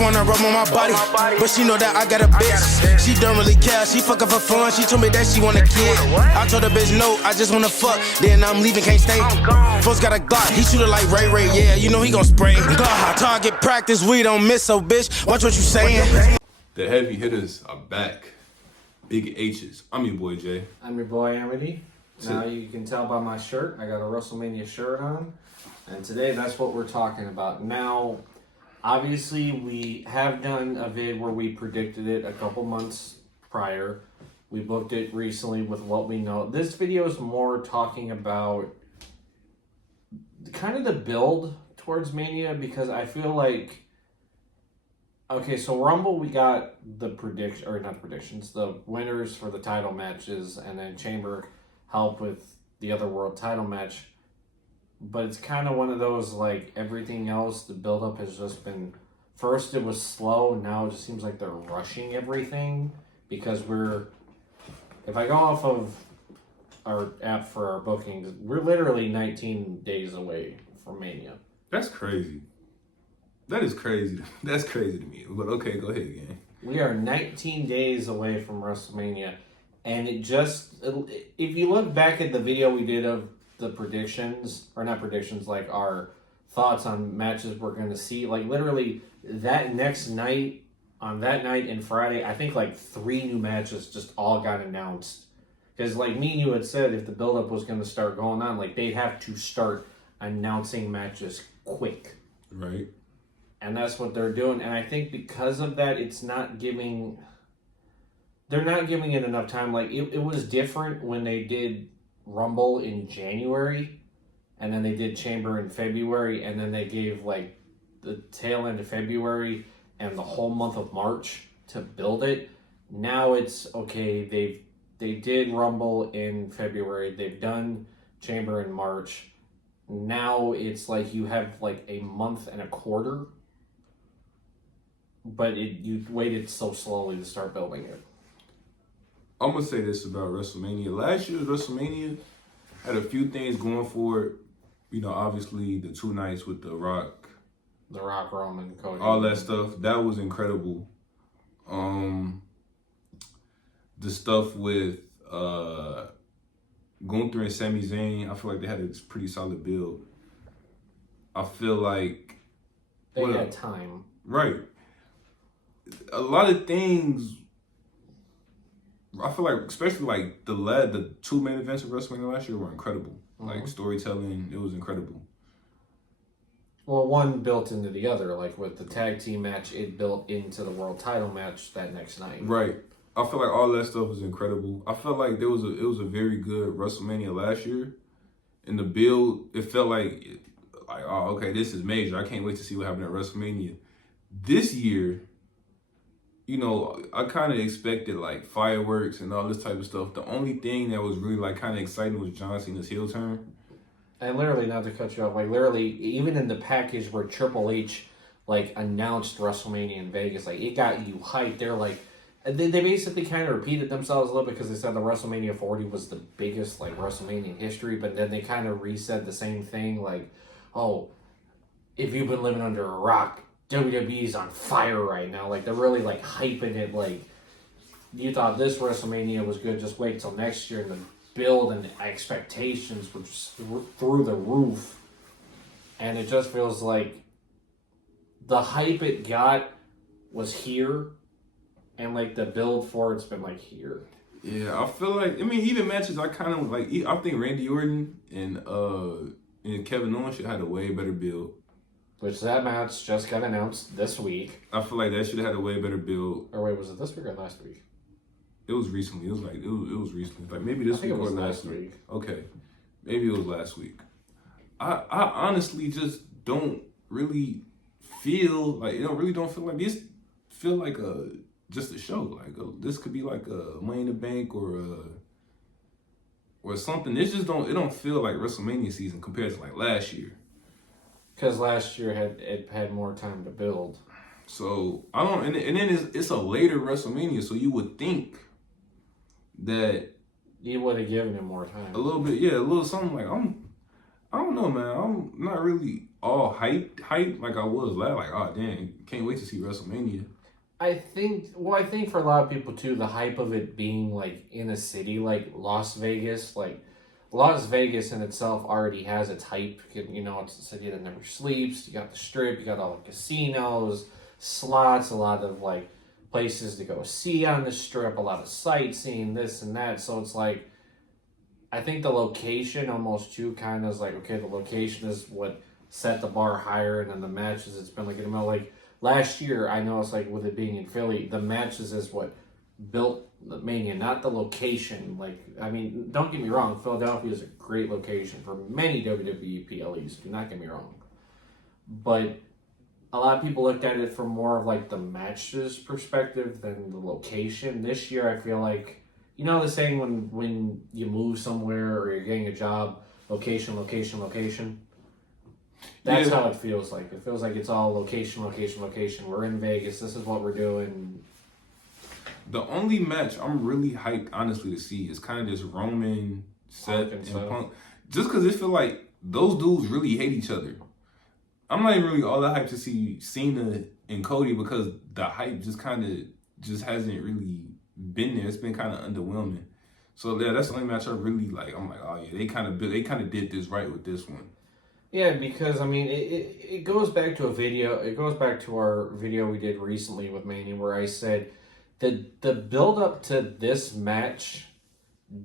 wanna rub on my body, but she know that I got a bitch. She don't really care, she fucking for fun. She told me that she want a kid. I told her bitch no, I just wanna fuck. Then I'm leaving, can't stay. Folks got a Glock, he shoot it like Ray Ray. Yeah, you know he gon' spray. Glock, target practice, we don't miss. So bitch, watch what you saying. The heavy hitters are back. Big H's. I'm your boy Jay. I'm your boy Amity. Now you can tell by my shirt, I got a Wrestlemania shirt on. And today that's what we're talking about. Now, obviously we have done a vid where we predicted it a couple months prior. We booked it recently with what we know. This video is more talking about kind of the build towards Mania, because I feel like, okay, so Rumble, we got the the winners for the title matches, and then Chamber helped with the other world title match. But it's kind of one of those, like, everything else, the build-up has just been, first it was slow, now it just seems like they're rushing everything, because if I go off of our app for our bookings, we're literally 19 days away from Mania. That's crazy. That is crazy. That's crazy to me. But okay, go ahead again. We are 19 days away from WrestleMania, and if you look back at the video we did of the predictions, or not predictions, like our thoughts on matches we're going to see, like literally that next night, on that night and Friday, I think like 3 new matches just all got announced. Because like me and you had said, if the build-up was going to start going on, like they'd have to start announcing matches quick. Right. And that's what they're doing. And I think because of that, they're not giving it enough time. Like it was different when they did Rumble in January, and then they did Chamber in February, and then they gave like the tail end of February and the whole month of March to build it. Now it's okay, they did Rumble in February, they've done Chamber in March. Now it's like you have like a month and a quarter, but you waited so slowly to start building it. I'm going to say this about WrestleMania. Last year's WrestleMania had a few things going for it. You know, obviously the 2 nights with The Rock, Roman, Cody. all that stuff. That was incredible. The stuff with Gunther and Sami Zayn, I feel like they had a pretty solid build. I feel like they had time. Right. A lot of things, I feel like, especially like the 2 main events of WrestleMania last year were incredible. Mm-hmm. Like storytelling, it was incredible. Well, one built into the other. Like with the tag team match, it built into the world title match that next night. Right. I feel like all that stuff was incredible. I felt like it was a very good WrestleMania last year. In the build, it felt like oh, okay, this is major. I can't wait to see what happened at WrestleMania. This year, you know, I kind of expected like fireworks and all this type of stuff. The only thing that was really like kind of exciting was John Cena's heel turn. And literally, not to cut you off, like literally, even in the package where Triple H like announced WrestleMania in Vegas, like it got you hyped. They're like, they basically kind of repeated themselves a little bit, because they said the WrestleMania 40 was the biggest like WrestleMania in history, but then they kind of resaid the same thing, like, oh, if you've been living under a rock, WWE's on fire right now. Like, they're really, like, hyping it. Like, you thought this WrestleMania was good, just wait till next year. And the build and the expectations were just through the roof. And it just feels like the hype it got was here. And, like, the build for it's been, like, here. Yeah, I feel like, I mean, even matches, I kind of, like, I think Randy Orton and Kevin Owens should have had a way better build. Which that match just got announced this week. I feel like that should have had a way better build. Or wait, was it this week or last week? It was recently. It was recently. Like maybe this week or last week. Okay, maybe it was last week. I honestly just don't really feel like don't feel like this. Feel like just a show. Like this could be like a Money in the Bank or something. It don't feel like WrestleMania season compared to like last year. Because last year had more time to build. So I don't, and then it's a later WrestleMania, so you would think that you would have given him more time. A little bit, yeah, a little something like I don't know, man. I'm not really. all hype like I was last. Like, oh dang, can't wait to see WrestleMania. I think for a lot of people too, the hype of it being like in a city like Las Vegas, in itself already has its hype. You know, it's a city that never sleeps. You got the Strip, you got all the casinos, slots, a lot of like places to go see on the Strip, a lot of sightseeing, this and that. So it's like, I think the location almost too kind of is like, okay, the location is what set the bar higher, and then the matches, it's been like in the middle. Like last year, I know it's like with it being in Philly, the matches is what built the Mania, not the location. Like, I mean, don't get me wrong, Philadelphia is a great location for many WWE PLEs. Do not get me wrong, but a lot of people looked at it from more of like the matches perspective than the location. This year, I feel like, you know the saying when you move somewhere or you're getting a job, location, location, location. That's how it feels like. It feels like it's all location, location, location. We're in Vegas. This is what we're doing. The only match I'm really hyped, honestly, to see is kind of this Roman, Seth, and Punk. Just because it feel like those dudes really hate each other. I'm not even really all that hyped to see Cena and Cody because the hype just hasn't really been there. It's been kind of underwhelming. So yeah, that's the only match I really like. I'm like, oh yeah, they kind of did this right with this one. Yeah, because I mean, it goes back to a video. It goes back to our video we did recently with Mania, where I said that the build up to this match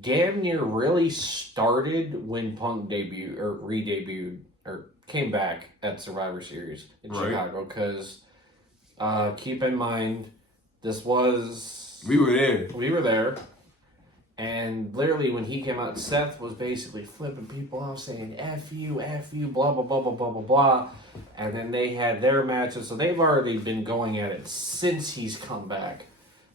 damn near really started when Punk debuted or re-debuted or came back at Survivor Series in Chicago. Because keep in mind, we were there. And literally, when he came out, Seth was basically flipping people off, saying F you, blah, blah, blah, blah, blah, blah, blah. And then they had their matches. So they've already been going at it since he's come back.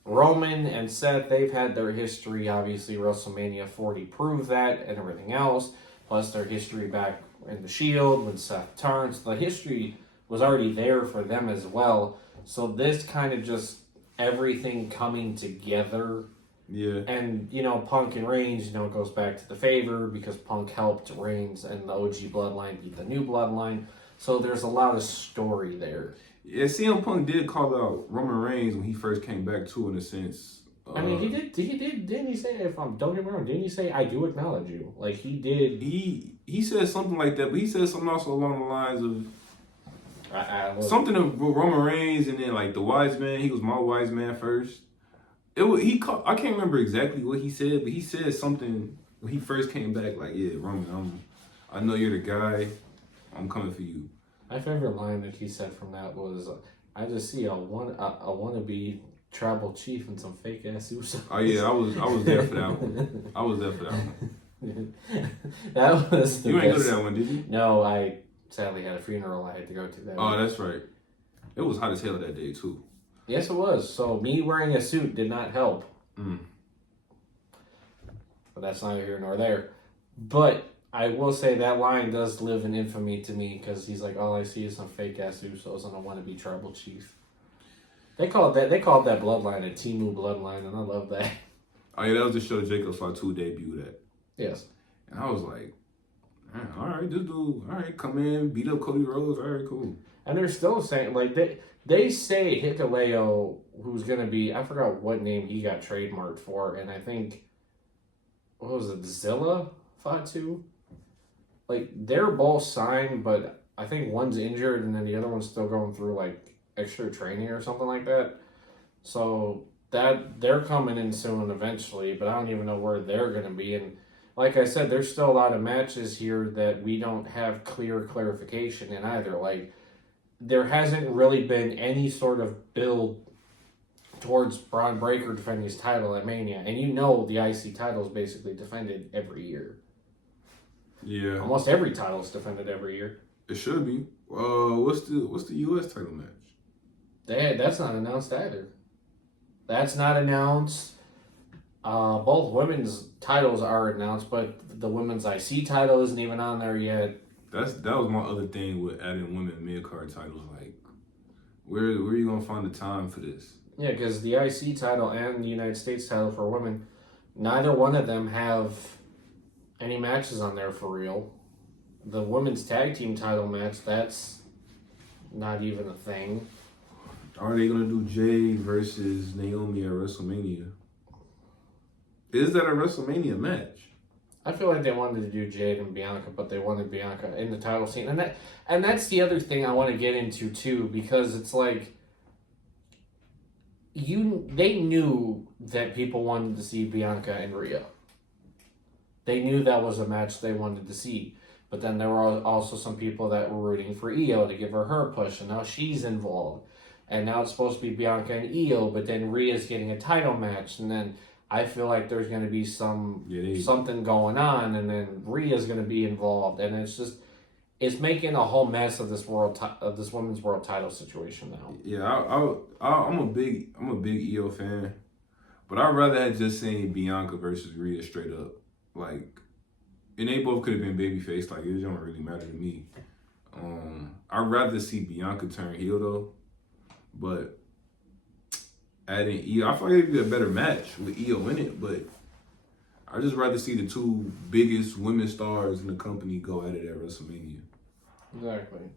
Roman and Seth, they've had their history. Obviously, WrestleMania 40 proved that and everything else. Plus their history back in the Shield when Seth turns. The history was already there for them as well. So this kind of just everything coming together. Yeah. And, you know, Punk and Reigns, you know, it goes back to the favor because Punk helped Reigns and the OG bloodline beat the new bloodline. So there's a lot of story there. Yeah, CM Punk did call out Roman Reigns when he first came back too, in a sense. I mean, he did, didn't he say, don't get me wrong, didn't he say, I do acknowledge you? Like, he did. He said something like that, but he said something also along the lines of something of Roman Reigns, and then like the wise man, he was my wise man first. I can't remember exactly what he said, but he said something when he first came back, like, yeah, Roman, I know you're the guy, I'm coming for you. My favorite line that he said from that was, I just see a wannabe tribal chief and some fake ass Uso. Oh yeah, I was there for that one. I was there for that one. That was the You ain't best. go to that one, did you? No, I sadly had a funeral I had to go to that Oh, week. that's right. It was hot as hell that day too. Yes, it was. So me wearing a suit did not help. But that's neither here nor there. But I will say that line does live in infamy to me because he's like, all I see is some fake ass Usos and I want to be tribal chief. They called that bloodline a Timu bloodline, and I love that. Oh yeah, that was the show Jacob Fatu debuted at. Yes. And I was like, all right, this dude, all right, come in, beat up Cody Rhodes, all right, cool. And they're still saying, like, they say Hikuleo, who's going to be, I forgot what name he got trademarked for, and I think, what was it, Zilla Fatu? Like, they're both signed, but I think one's injured, and then the other one's still going through, like, extra training or something like that. So, they're coming in soon eventually, but I don't even know where they're going to be. And like I said, there's still a lot of matches here that we don't have clear clarification in either. Like, there hasn't really been any sort of build towards Braun Breaker defending his title at Mania. And you know the IC title is basically defended every year. Yeah. Almost every title is defended every year. It should be. What's the US title match? That's not announced either. That's not announced. Both women's titles are announced, but the women's IC title isn't even on there yet. That was my other thing with adding women mid-card titles. Like, where are you gonna find the time for this? Yeah, because the IC title and the United States title for women, neither one of them have any matches on there for real. the women's tag team title match, that's not even a thing. Are they gonna do Jay versus Naomi at WrestleMania? Is that a WrestleMania match? I feel like they wanted to do Jade and Bianca, but they wanted Bianca in the title scene, and that's the other thing I want to get into too, because it's like they knew that people wanted to see Bianca and Rhea. They knew that was a match they wanted to see, but then there were also some people that were rooting for Io to give her a push, and now she's involved, and now it's supposed to be Bianca and Io, but then Rhea's getting a title match, and then I feel like there's going to be something going on, and then Rhea's going to be involved, and it's making a whole mess of this women's world title situation now. Yeah, I'm a big Io fan, but I'd rather have just seen Bianca versus Rhea straight up, like, and they both could have been babyface. Like, it don't really matter to me. I'd rather see Bianca turn heel though, but adding Io, I feel like it'd be a better match with Io in it, but I'd just rather see the two biggest women stars in the company go at it at WrestleMania. Exactly.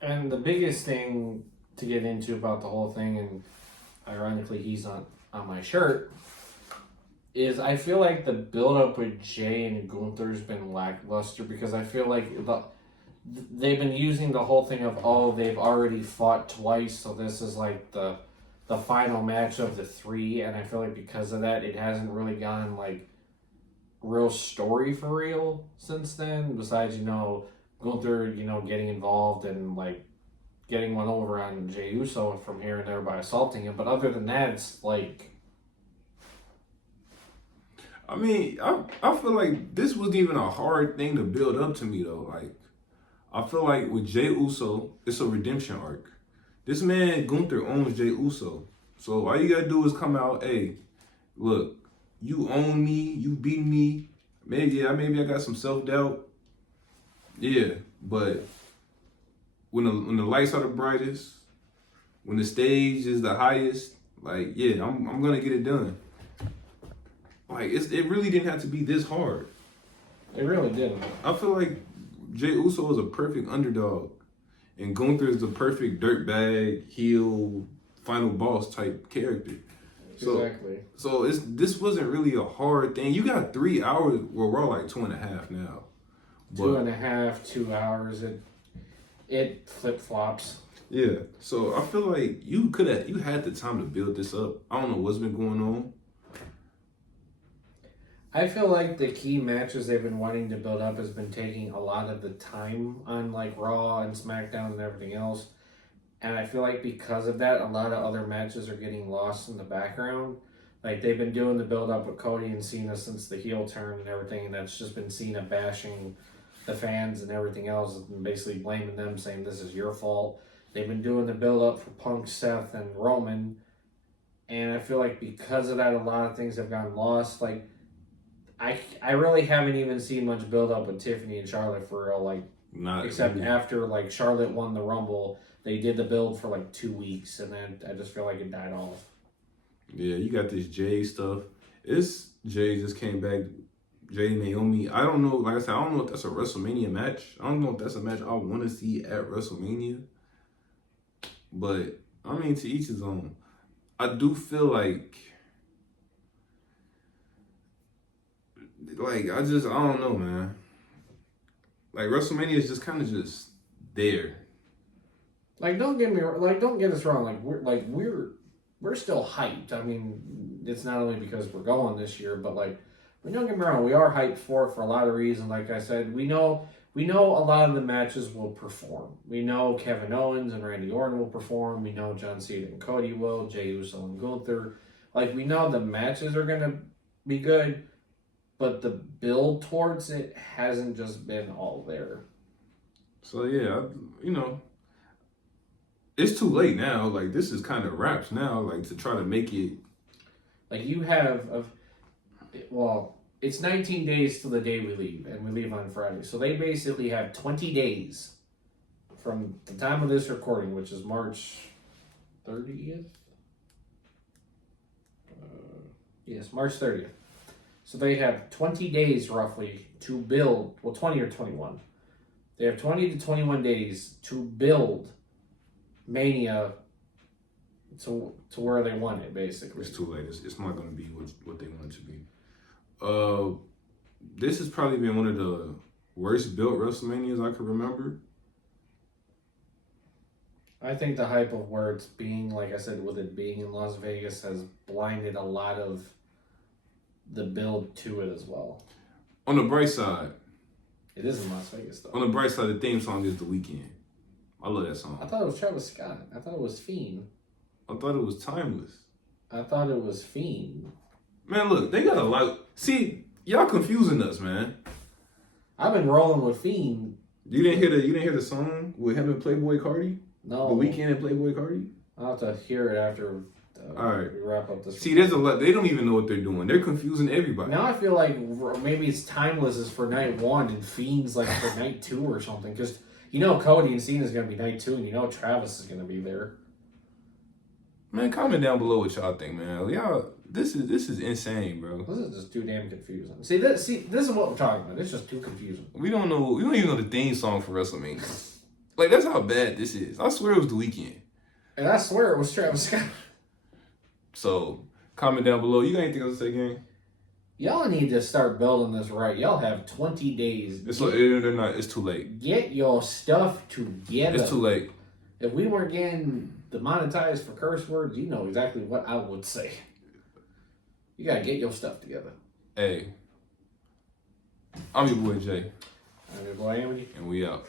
And the biggest thing to get into about the whole thing, and ironically he's on my shirt, is I feel like the build-up with Jay and Gunther's been lackluster, because I feel like they've been using the whole thing of, they've already fought twice, so this is like the final match of the three, and I feel like because of that, it hasn't really gone like real story for real since then, besides, Gunther, getting involved and like getting one over on Jey Uso from here and there by assaulting him, but other than that, it's like, I mean, I feel like this wasn't even a hard thing to build up to me though. Like, I feel like with Jey Uso, it's a redemption arc. This man, Gunther, owns Jey Uso. So all you gotta do is come out, hey, look, you own me, you beat me. Maybe I got some self-doubt. Yeah, but when the lights are the brightest, when the stage is the highest, like, yeah, I'm gonna get it done. Like, it really didn't have to be this hard. it really didn't. I feel like Jey Uso is a perfect underdog. And Gunther is the perfect dirtbag, heel, final boss type character. Exactly. So this wasn't really a hard thing. You got 3 hours. Well, we're all like 2.5 now. But, 2.5, 2 hours. It flip flops. Yeah. So I feel like you had the time to build this up. I don't know what's been going on. I feel like the key matches they've been wanting to build up has been taking a lot of the time on like Raw and SmackDown and everything else. And I feel like because of that, a lot of other matches are getting lost in the background. Like, they've been doing the build up with Cody and Cena since the heel turn and everything, and that's just been Cena bashing the fans and everything else and basically blaming them, saying this is your fault. They've been doing the build up for Punk, Seth, and Roman. And I feel like because of that, a lot of things have gotten lost. Like, I really haven't even seen much build up with Tiffany and Charlotte for real, like, except after like Charlotte won the Rumble, they did the build for like 2 weeks, and then I just feel like it died off. Yeah, you got this Jay stuff. Jay just came back. Jay Naomi. I don't know. Like I said, I don't know if that's a WrestleMania match. I don't know if that's a match I want to see at WrestleMania. But I mean, to each his own. I do feel like I don't know, man. Like, WrestleMania is just kind of just there. Like, don't get us wrong. Like, we're still hyped. I mean, it's not only because we're going this year, but like, don't get me wrong, we are hyped for a lot of reasons. Like I said, we know a lot of the matches will perform. We know Kevin Owens and Randy Orton will perform. We know John Cena and Cody will, Jey Uso and Gunther. Like, we know the matches are gonna be good, but the build towards it hasn't just been all there. So yeah, it's too late now. Like, this is kind of wraps now. Like, to try to make it. Like, you have it's 19 days till the day we leave, and we leave on Friday. So they basically have 20 days from the time of this recording, which is March 30th. Yes, March 30th. So they have 20 days roughly to build, 20 or 21, They have 20 to 21 days to build Mania to where they want it, basically. It's too late. It's not going to be what they want it to be. This has probably been one of the worst built WrestleManias I could remember. I think the hype of where it's being, like I said, with it being in Las Vegas has blinded a lot of the build to it as well. On the bright side. It is in Las Vegas, though. On the bright side, the theme song is The Weeknd. I love that song. I thought it was Travis Scott. I thought it was Fiend. I thought it was timeless. I thought it was Fiend. Man, look, they got a lot. See, y'all confusing us, man. I've been rolling with Fiend. You didn't hear the song with him and Playboy Cardi? No. The Weeknd and Playboy Cardi? I'll have to hear it after All right. we wrap up this. See, there's a lot. They don't even know what they're doing. They're confusing everybody. Now I feel like maybe it's Timeless is for night 1 and Fiend's like for night 2 or something. Because you know Cody and Cena's going to be night 2 and you know Travis is going to be there. Man, comment down below what y'all think, man. Y'all, this is insane, bro. This is just too damn confusing. See, this is what we're talking about. It's just too confusing. We don't even know the theme song for WrestleMania. Like, that's how bad this is. I swear it was The Weeknd. And I swear it was Travis Scott. So, comment down below. You got anything else to say, gang? Y'all need to start building this right. Y'all have 20 days. They're not. It's too late. Get your stuff together. It's too late. If we weren't getting demonetized for curse words, you know exactly what I would say. You gotta get your stuff together. Hey, I'm your boy Jay. I'm your boy Amity. And we out.